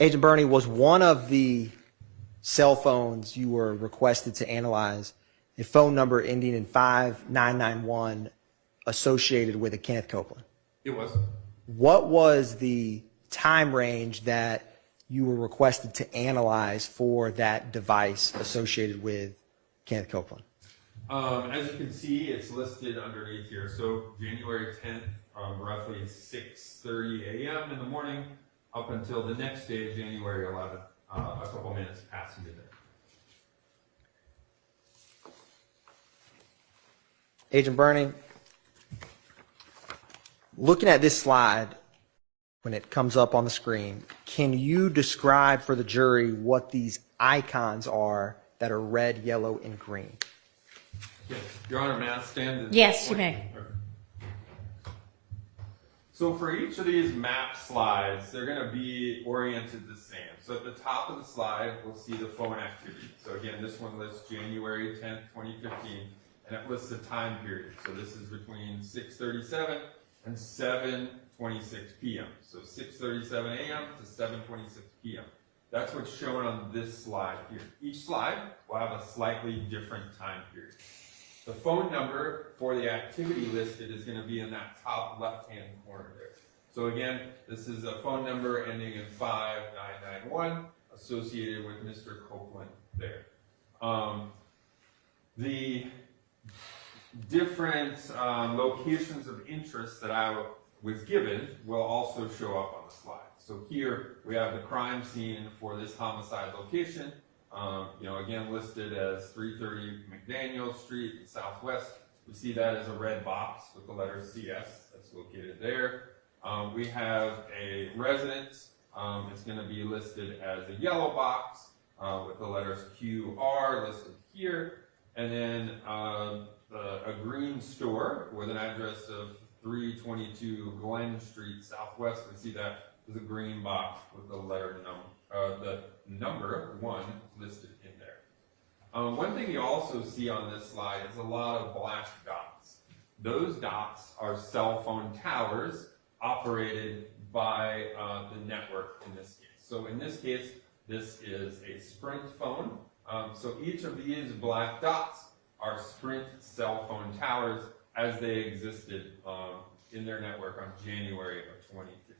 Agent Berni, was one of the cell phones you were requested to analyze a phone number ending in 5991 associated with a Kenneth Copeland? It was. What was the time range that you were requested to analyze for that device associated with Kenneth Copeland? As you can see, it's listed underneath here. So January 10th, roughly 6:30 a.m. in the morning, up until the next day, January 11th, a couple minutes past midnight. Agent Berni, looking at this slide, when it comes up on the screen, can you describe for the jury what these icons are that are red, yellow, and green? Yes. Your Honor, may I stand? Yes, you may. So for each of these map slides, they're going to be oriented the same. So at the top of the slide, we'll see the phone activity. So again, this one lists January 10th, 2015, and it lists the time period. So this is between 6:37 and 7:26 p.m. So 6:37 a.m. to 7:26 p.m. That's what's shown on this slide here. Each slide will have a slightly different time period. The phone number for the activity listed is going to be in that top left-hand corner there. So again, this is a phone number ending in 5991 associated with Mr. Copeland there. The different locations of interest that I was given will also show up on the slide. So here we have the crime scene for this homicide location. Again listed as 330 McDaniel Street, Southwest. We see that as a red box with the letter CS that's located there. We have a residence. It's going to be listed as a yellow box with the letters QR listed here. And then a green store with an address of 322 Glen Street, Southwest. We see that as a green box with the letter number 1 listed in there. One thing you also see on this slide is a lot of black dots. Those dots are cell phone towers operated by the network in this case. So in this case, this is a Sprint phone. So each of these black dots are Sprint cell phone towers as they existed in their network on January of 2015.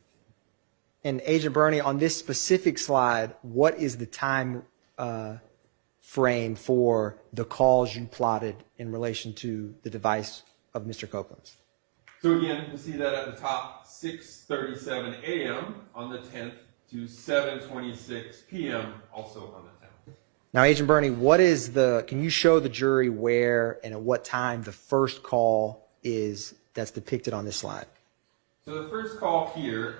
And Agent Berni, on this specific slide, what is the time frame for the calls you plotted in relation to the device of Mr. Copeland's? So again, you see that at the top, 6:37 a.m. on the 10th to 7:26 p.m. also on the 10th. Now, Agent Berni, can you show the jury where and at what time the first call is that's depicted on this slide? So the first call here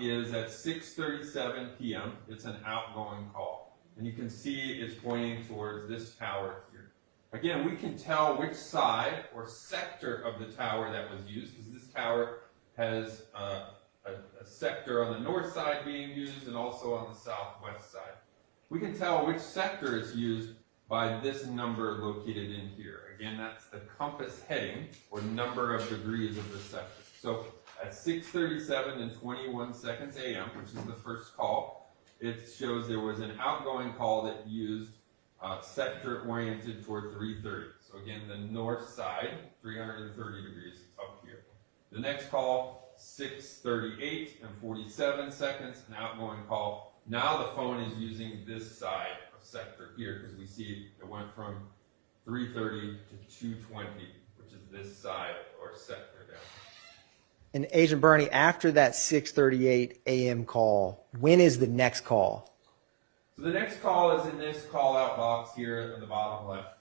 is at 6:37 p.m. It's an outgoing call. And you can see it's pointing towards this tower here. Again, we can tell which side or sector of the tower that was used, because this tower has a sector on the north side being used and also on the southwest side. We can tell which sector is used by this number located in here. Again, that's the compass heading or number of degrees of the sector. So at 6:37 and 21 seconds a.m., which is the first call, it shows there was an outgoing call that used sector oriented toward 330. So again, the north side, 330 degrees up here. The next call, 6:38 and 47 seconds, an outgoing call. Now the phone is using this side of sector here because we see it went from 330 to 220, which is this side or sector down. And Agent Berni, after that 6:38 a.m. call, when is the next call? So the next call is in this call-out box here on the bottom left.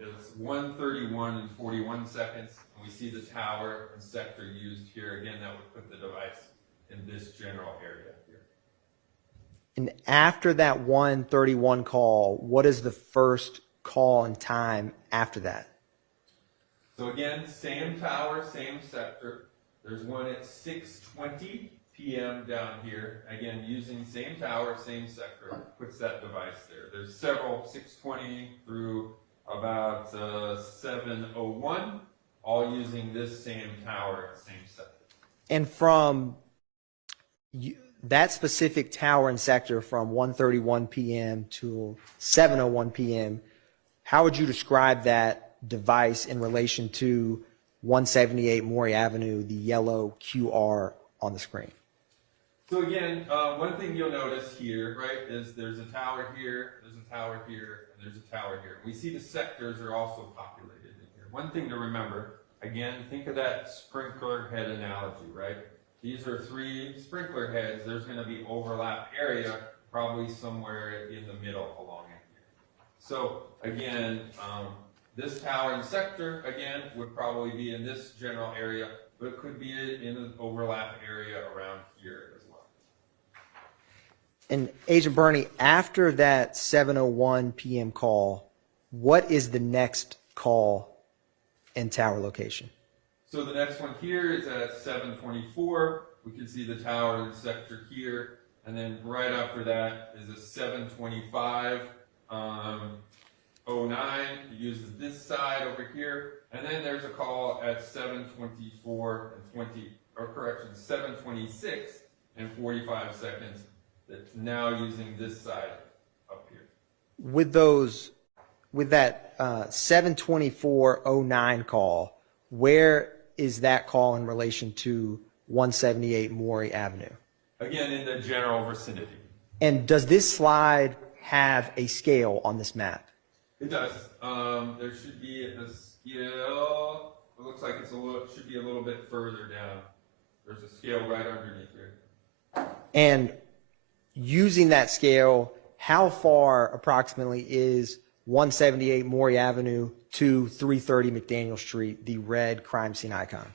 It's 1:31 and 41 seconds, and we see the tower and sector used here. Again, that would put the device in this general area here. And after that 1:31 call, what is the first call and time after that? So again, same tower, same sector. There's one at 6:20 p.m. down here. Again, using same tower, same sector, puts that device there. There's several 6:20 through about 7:01, all using this same tower, same sector. And from that specific tower and sector from 1:31 p.m. to 7:01 p.m., how would you describe that device in relation to 178 Maury Avenue, the yellow QR on the screen? So again, one thing you'll notice here, right, is there's a tower here, there's a tower here, and there's a tower here. We see the sectors are also populated in here. One thing to remember, again, think of that sprinkler head analogy, right? These are 3 sprinkler heads. There's going to be overlap area probably somewhere in the middle along in here. So again, this tower and sector, again, would probably be in this general area, but it could be in an overlap area around here as well. And Agent Berni, after that 7:01 p.m. call, what is the next call and tower location? So the next one here is at 7:24. We can see the tower and sector here. And then right after that is a 7:25, 09. It uses this side over here. And then there's a call at 7:24 and 7:26 and 45 seconds that's now using this side up here. With that 7:24:09 call, where is that call in relation to 178 Maury Avenue? Again, in the general vicinity. And does this slide have a scale on this map? It does. There should be a scale. It looks like it should be a little bit further down. There's a scale right underneath here. And using that scale, how far approximately is 178 Maury Avenue to 330 McDaniel Street, the red crime scene icon?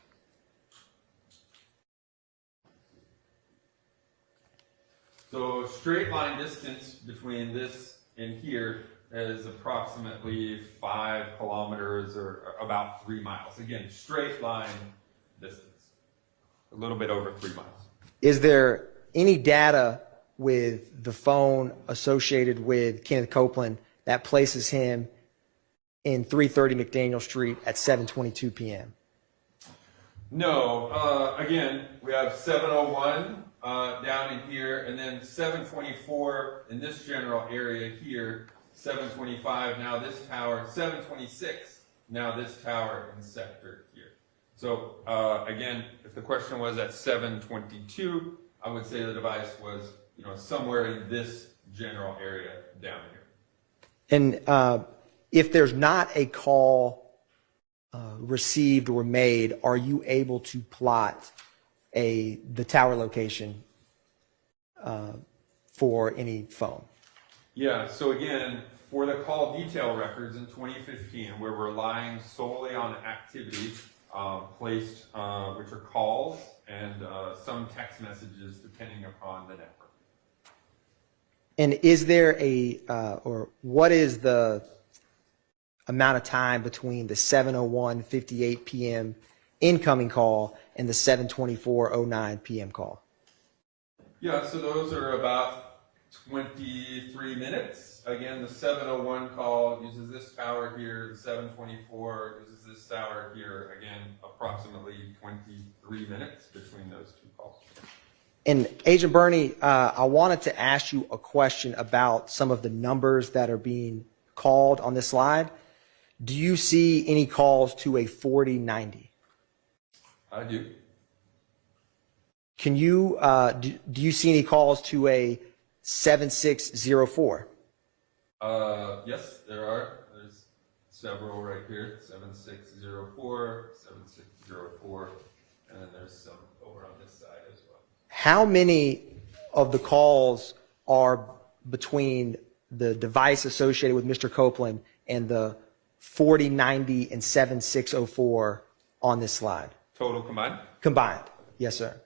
So straight line distance between this and here is approximately 5 kilometers or about 3 miles. Again, straight line distance, a little bit over 3 miles. Is there any data with the phone associated with Kenneth Copeland that places him in 330 McDaniel Street at 7:22 p.m.? No. Again, we have 7:01 down in here, and then 7:24 in this general area here, 7:25 now this tower, 7:26 now this tower and sector here. So again, if the question was at 7:22, I would say the device was somewhere in this general area down here. And if there's not a call received or made, are you able to plot the tower location for any phone? Yeah, so again, for the call detail records in 2015, we're relying solely on activity placed, which are calls and some text messages depending upon the network. And is there or what is the amount of time between the 7:01:58 p.m. incoming call and the 7:24:09 p.m. call? Yeah, so those are about 23 minutes. Again, the 7:01 call uses this tower here, the 7:24 uses this tower here. Again, approximately 23 minutes between those two calls. And Agent Berni, I wanted to ask you a question about some of the numbers that are being called on this slide. Do you see any calls to a 4090? I do. Can you, do you see any calls to a 7604? Yes, there are. There's several right here. 7604, 7604, and then there's some over on this side as well. How many of the calls are between the device associated with Mr. Copeland and the 4090 and 7604 on this slide? Total combined? Combined, yes, sir.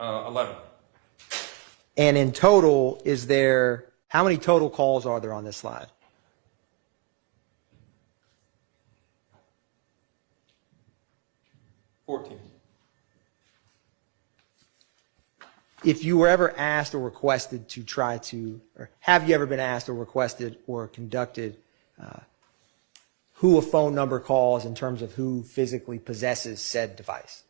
Uh, 11. And in total, how many total calls are there on this slide? 14. If you were ever asked or requested to or have you ever been asked or requested or conducted who a phone number calls in terms of who physically possesses said device?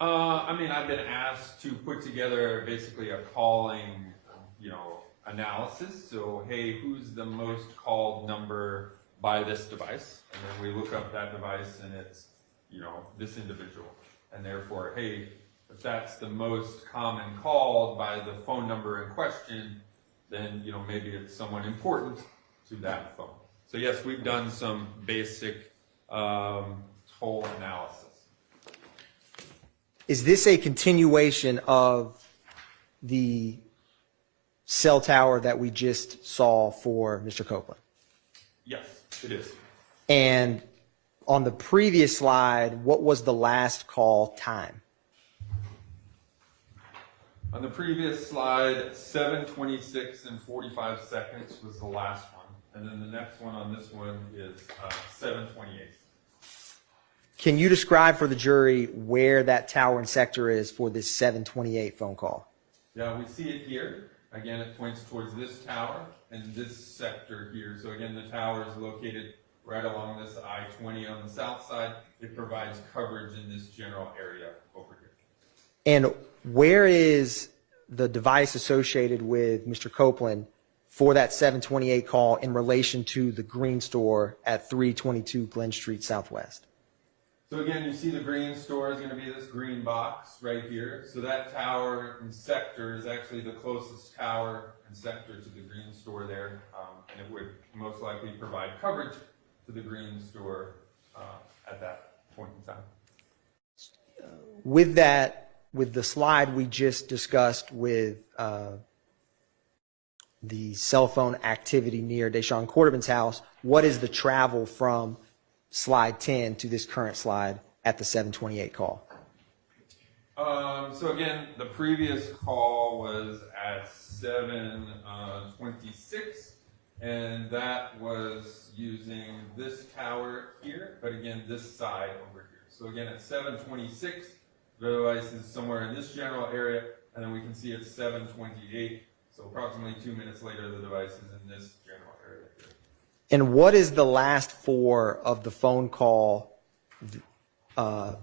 I mean, I've been asked to put together basically a calling, analysis. So, hey, who's the most called number by this device? And then we look up that device and it's, this individual. And therefore, hey, if that's the most common called by the phone number in question, then, maybe it's someone important to that phone. So yes, we've done some basic toll analysis. Is this a continuation of the cell tower that we just saw for Mr. Copeland? Yes, it is. And on the previous slide, what was the last call time? On the previous slide, 7:26 and 45 seconds was the last one. And then the next one on this one is 7:28. Can you describe for the jury where that tower and sector is for this 7:28 phone call? Yeah, we see it here. Again, it points towards this tower and this sector here. So again, the tower is located right along this I-20 on the south side. It provides coverage in this general area over here. And where is the device associated with Mr. Copeland for that 7:28 call in relation to the green store at 322 Glen Street Southwest? So again, you see the green store is going to be this green box right here. So that tower and sector is actually the closest tower and sector to the green store there. And it would most likely provide coverage to the green store at that point in time. With that, with the slide we just discussed with the cell phone activity near Deshaun Quarterman's house, what is the travel from slide 10 to this current slide at the 7:28 call? So again, the previous call was at 7:26, and that was using this tower here, but again, this side over here. So again, at 7:26, the device is somewhere in this general area, and then we can see at 7:28, so approximately 2 minutes later, the device is in this general area here. And what is the last four of the phone call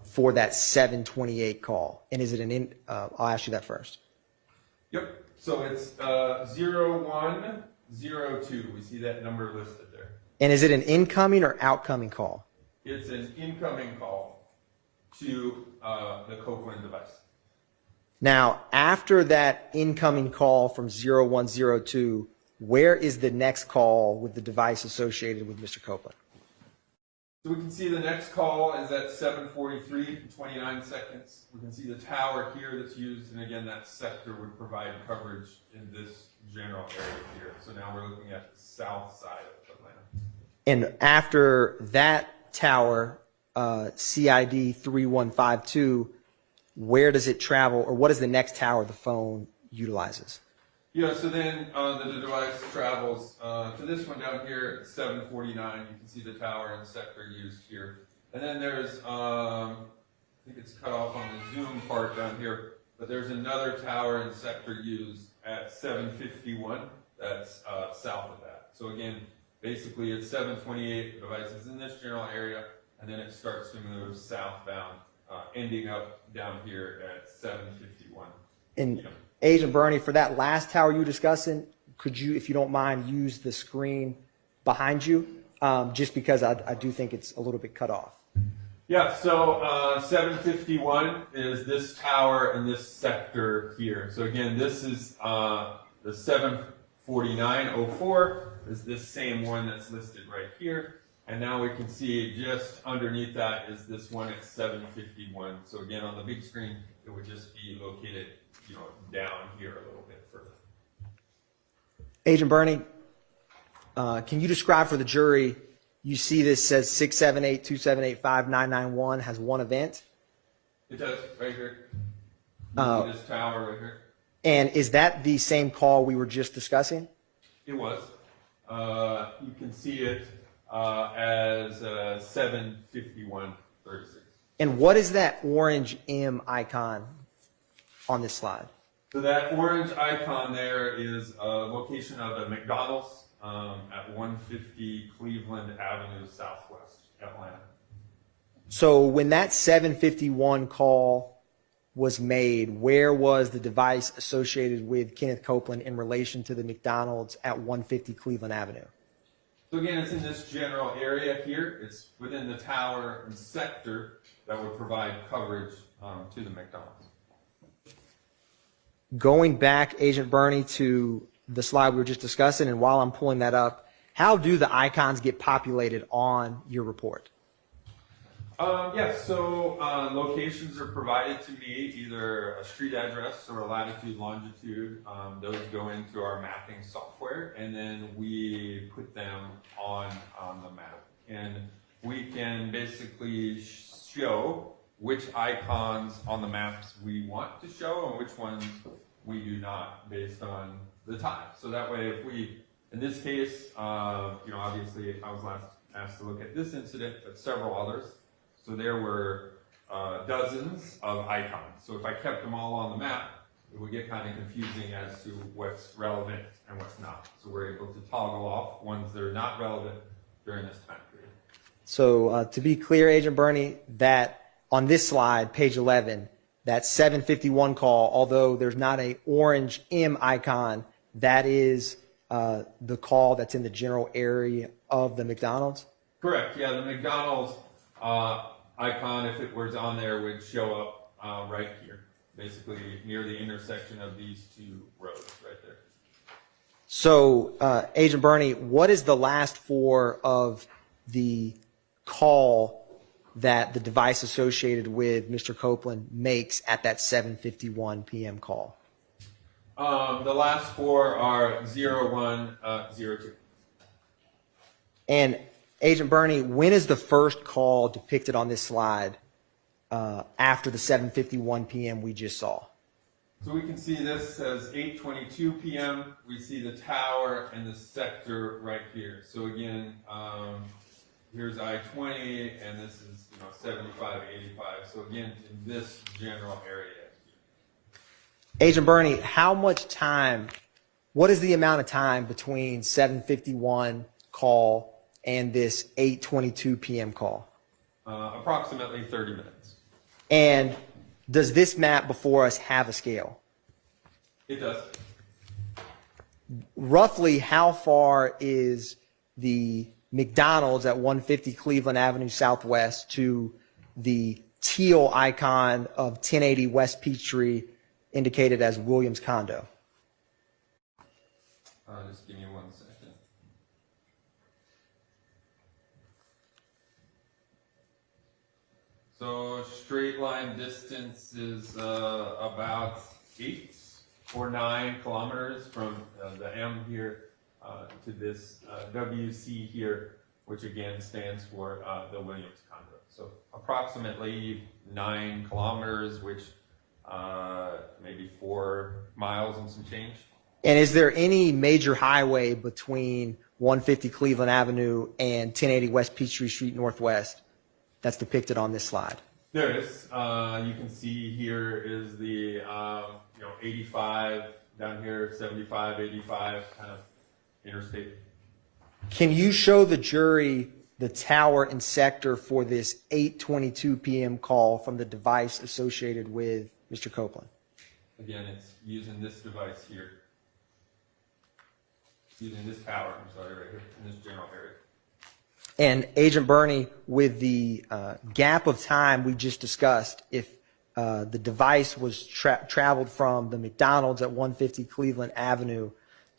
for that 7:28 call? And is it I'll ask you that first. Yep, so it's 0102. We see that number listed there. And is it an incoming or outgoing call? It's an incoming call to the Copeland device. Now, after that incoming call from 0102, where is the next call with the device associated with Mr. Copeland? So we can see the next call is at 7:43 and 29 seconds. We can see the tower here that's used, and again, that sector would provide coverage in this general area here. So now we're looking at the south side of Atlanta. And after that tower, CID 3152, where does it travel, or what is the next tower the phone utilizes? Yeah, so then the device travels to this one down here at 7:49. You can see the tower and sector used here. And then there's, I think it's cut off on the zoom part down here, but there's another tower and sector used at 7:51. That's south of that. So again, basically at 7:28, the device is in this general area, and then it starts to move southbound, ending up down here at 7:51. And Agent Berni, for that last tower you were discussing, could you, if you don't mind, use the screen behind you, just because I do think it's a little bit cut off. Yeah, so 751 is this tower and this sector here. So again, this is the 74904 is this same one that's listed right here. And now we can see just underneath that is this one at 751. So again, on the big screen, it would just be located, down here a little bit further. Agent Berni, can you describe for the jury, you see this says 678-2785-991 has one event? It does, right here. You see this tower right here. And is that the same call we were just discussing? It was. You can see it as 75136. And what is that orange M icon on this slide? So that orange icon there is a location of a McDonald's. at 150 Cleveland Avenue Southwest, Atlanta. So when that 751 call was made, where was the device associated with Kenneth Copeland in relation to the McDonald's at 150 Cleveland Avenue? So again, it's in this general area here. It's within the tower and sector that would provide coverage to the McDonald's. Going back, Agent Berni, to the slide we were just discussing, and while I'm pulling that up, how do the icons get populated on your report? Yes, so locations are provided to me, either a street address or a latitude, longitude. Those go into our mapping software, and then we put them on the map. And we can basically show which icons on the maps we want to show and which ones we do not, based on the time. So that way, if we, in this case, obviously I was last asked to look at this incident, but several others. So there were dozens of icons. So if I kept them all on the map, it would get kind of confusing as to what's relevant and what's not. So we're able to toggle off ones that are not relevant during this time period. So to be clear, Agent Berni, that on this slide, page 11, that 751 call, although there's not an orange M icon, that is the call that's in the general area of the McDonald's? Correct. Yeah, the McDonald's icon, if it was on there, would show up right here, basically near the intersection of these two roads right there. So, Agent Berni, what is the last four of the call that the device associated with Mr. Copeland makes at that 7:51 p.m. call? The last four are 0102. And Agent Berni, when is the first call depicted on this slide after the 7:51 p.m. we just saw? So we can see this says 8:22 p.m. We see the tower and the sector right here. So again, here's I-20, and this is 75, 85. So again, in this general area. Agent Berni, how much time? What is the amount of time between 7:51 call and this 8:22 p.m. call? Approximately 30 minutes. And does this map before us have a scale? It does. Roughly how far is the McDonald's at 150 Cleveland Avenue Southwest to the teal icon of 1080 West Peachtree indicated as Williams Condo? Just give me 1 second. So straight line distance is about 8 or 9 kilometers from the M here to this WC here, which again stands for the Williams Condo. So approximately 9 kilometers, which maybe 4 miles and some change. And is there any major highway between 150 Cleveland Avenue and 1080 West Peachtree Street Northwest that's depicted on this slide? There is. You can see here is the 85 down here, 75, 85 kind of interstate. Can you show the jury the tower and sector for this 8:22 p.m. call from the device associated with Mr. Copeland? Again, it's using this device here. Using this tower, I'm sorry, right here, in this general area. And Agent Berni, with the gap of time we just discussed, if the device was traveled from the McDonald's at 150 Cleveland Avenue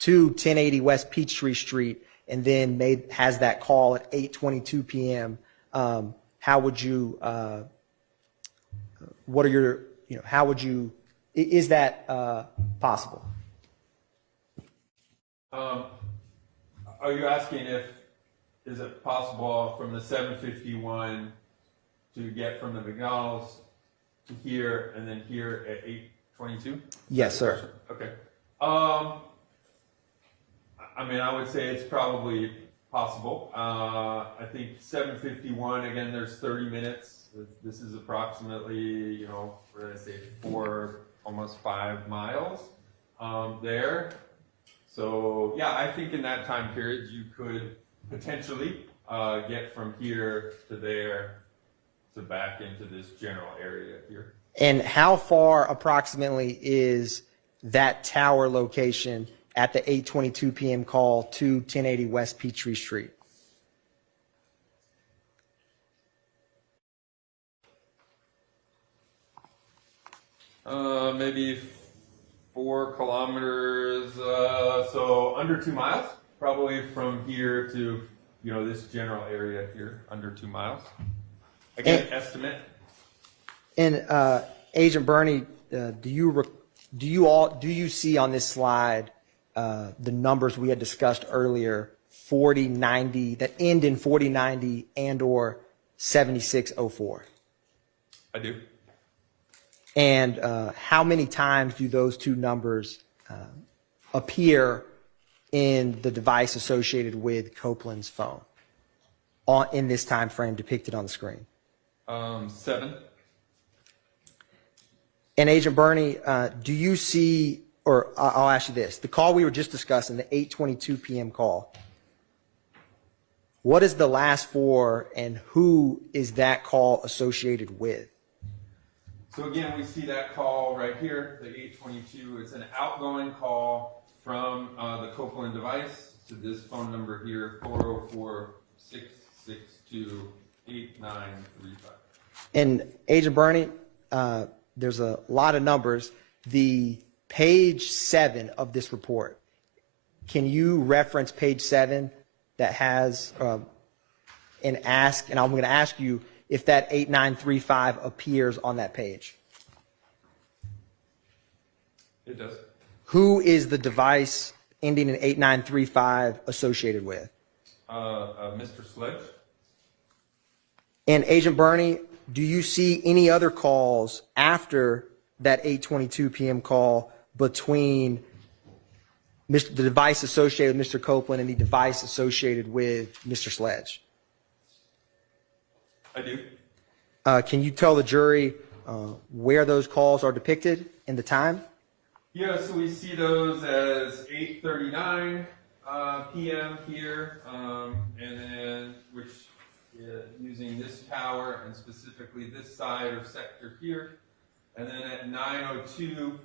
to 1080 West Peachtree Street and then has that call at 8:22 p.m., how would you, what are your, how would you, is that possible? Are you asking is it possible from the 751 to get from the McDonald's to here and then here at 8:22? Yes, sir. Okay. I mean, I would say it's probably possible. I think 751, again, there's 30 minutes. This is approximately, what did I say, 4, almost 5 miles there. So yeah, I think in that time period you could potentially get from here to there to back into this general area here. And how far approximately is that tower location at the 8:22 p.m. call to 1080 West Peachtree Street? Maybe 4 kilometers, so under 2 miles, probably from here to, you know, this general area here, under 2 miles. Again, estimate. And Agent Berni, do you see on this slide the numbers we had discussed earlier, 4090 that end in 4090 and or 7604? I do. And how many times do those two numbers appear in the device associated with Copeland's phone in this time frame depicted on the screen? 7. And Agent Berni, do you see, or I'll ask you this, the call we were just discussing, the 8:22 p.m. call, what is the last 4 and who is that call associated with? So again, we see that call right here, the 822. It's an outgoing call from the Copeland device to this phone number here, 404-662-8935. And Agent Berni, there's a lot of numbers. The page 7 of this report, can you reference page 7 that has and I'm going to ask you if that 8935 appears on that page? It does. Who is the device ending in 8935 associated with? Mr. Sledge. And Agent Berni, do you see any other calls after that 8:22 p.m. call between the device associated with Mr. Copeland and the device associated with Mr. Sledge? I do. Can you tell the jury where those calls are depicted in the time? Yeah, so we see those as 8:39 p.m. here, and then using this tower and specifically this side or sector here. And then at 9:02,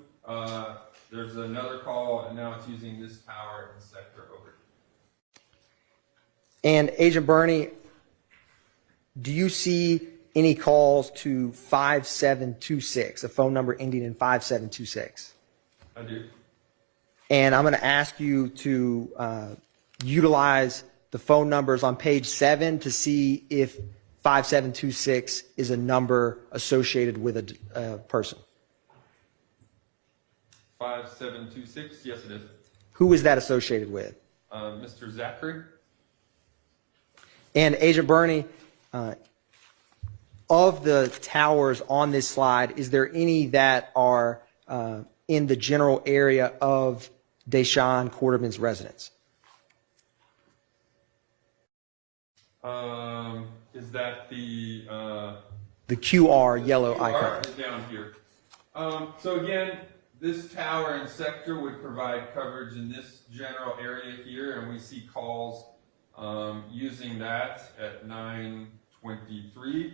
there's another call, and now it's using this tower and sector over here. And Agent Berni, do you see any calls to 5726, a phone number ending in 5726? I do. And I'm going to ask you to utilize the phone numbers on page 7 to see if 5726 is a number associated with a person. 5726, yes it is. Who is that associated with? Mr. Zachary. And Agent Berni, of the towers on this slide, is there any that are in the general area of Deshaun Quarterman's residence? Is that the QR yellow QR icon. is down here. So again, this tower and sector would provide coverage in this general area here, and we see calls using that at 9:23.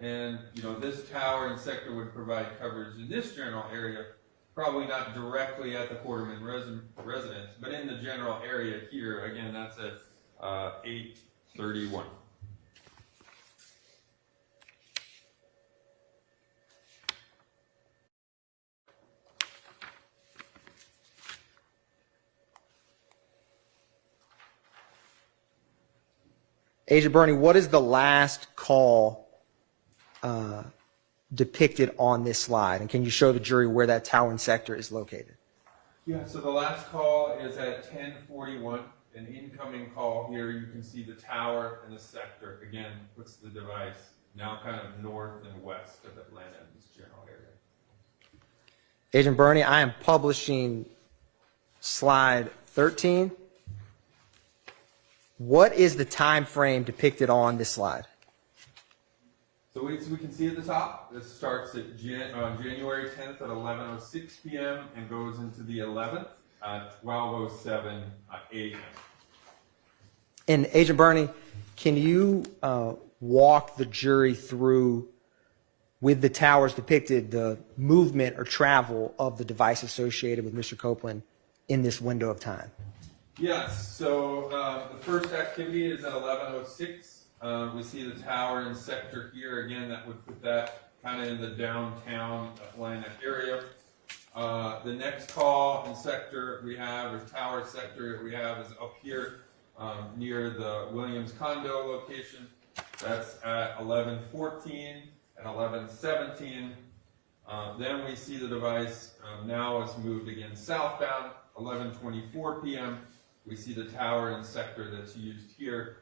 And you know, this tower and sector would provide coverage in this general area, probably not directly at the Quarterman residence, but in the general area here. Again, that's at 8:31. Agent Berni, what is the last call depicted on this slide? And can you show the jury where that tower and sector is located? Yeah, so the last call is at 10:41, an incoming call here. You can see the tower and the sector. Again, puts the device now kind of north and west of Atlanta in this general area. Agent Berni, I am publishing slide 13. What is the time frame depicted on this slide? So we can see at the top, this starts at January 10th at 11:06 p.m. and goes into the 11th. at 12:07 a.m. And Agent Berni, can you walk the jury through, with the towers depicted, the movement or travel of the device associated with Mr. Copeland in this window of time? Yes, so the first activity is at 11:06. We see the tower in sector here. Again, that would put that kind of in the downtown Atlanta area. The next call in sector we have, or tower sector we have, is up here near the Williams condo location. That's at 11:14 and 11:17. Then we see the device now has moved again southbound, 11:24 p.m. We see the tower in sector that's used here.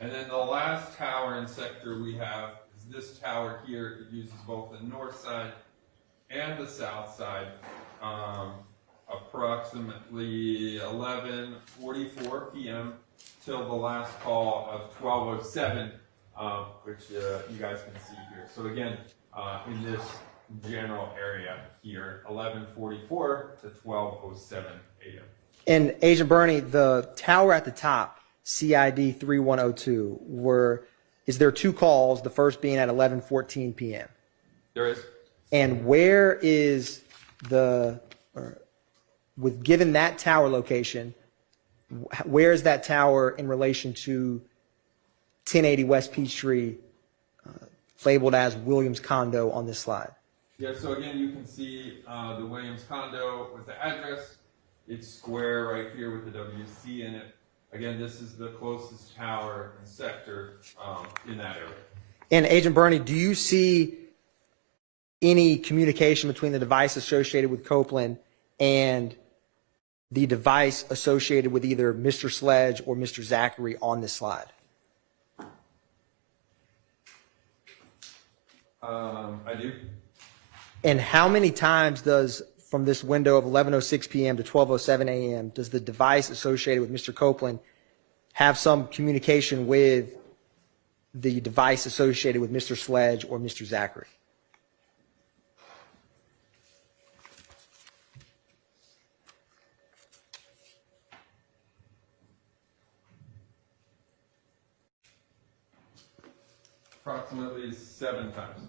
And then the last tower in sector we have is this tower here. It uses both the north side and the south side. Approximately 11:44 p.m. till the last call of 12:07, which you guys can see here. So again, in this general area here, 11:44 to 12:07 a.m. And Agent Berni, the tower at the top, CID 3102, is there two calls, the first being at 11:14 p.m.? There is. And where is given that tower location, where is that tower in relation to 1080 West Peachtree, labeled as Williams condo on this slide? Yeah, so again, you can see the Williams condo with the address. It's square right here with the WC in it. Again, this is the closest tower and sector in that area. And Agent Berni, do you see any communication between the device associated with Copeland and the device associated with either Mr. Sledge or Mr. Zachary on this slide? I do. And how many times does, from this window of 11:06 p.m. to 12:07 a.m., does the device associated with Mr. Copeland have some communication with the device associated with Mr. Sledge or Mr. Zachary? Approximately 7 times.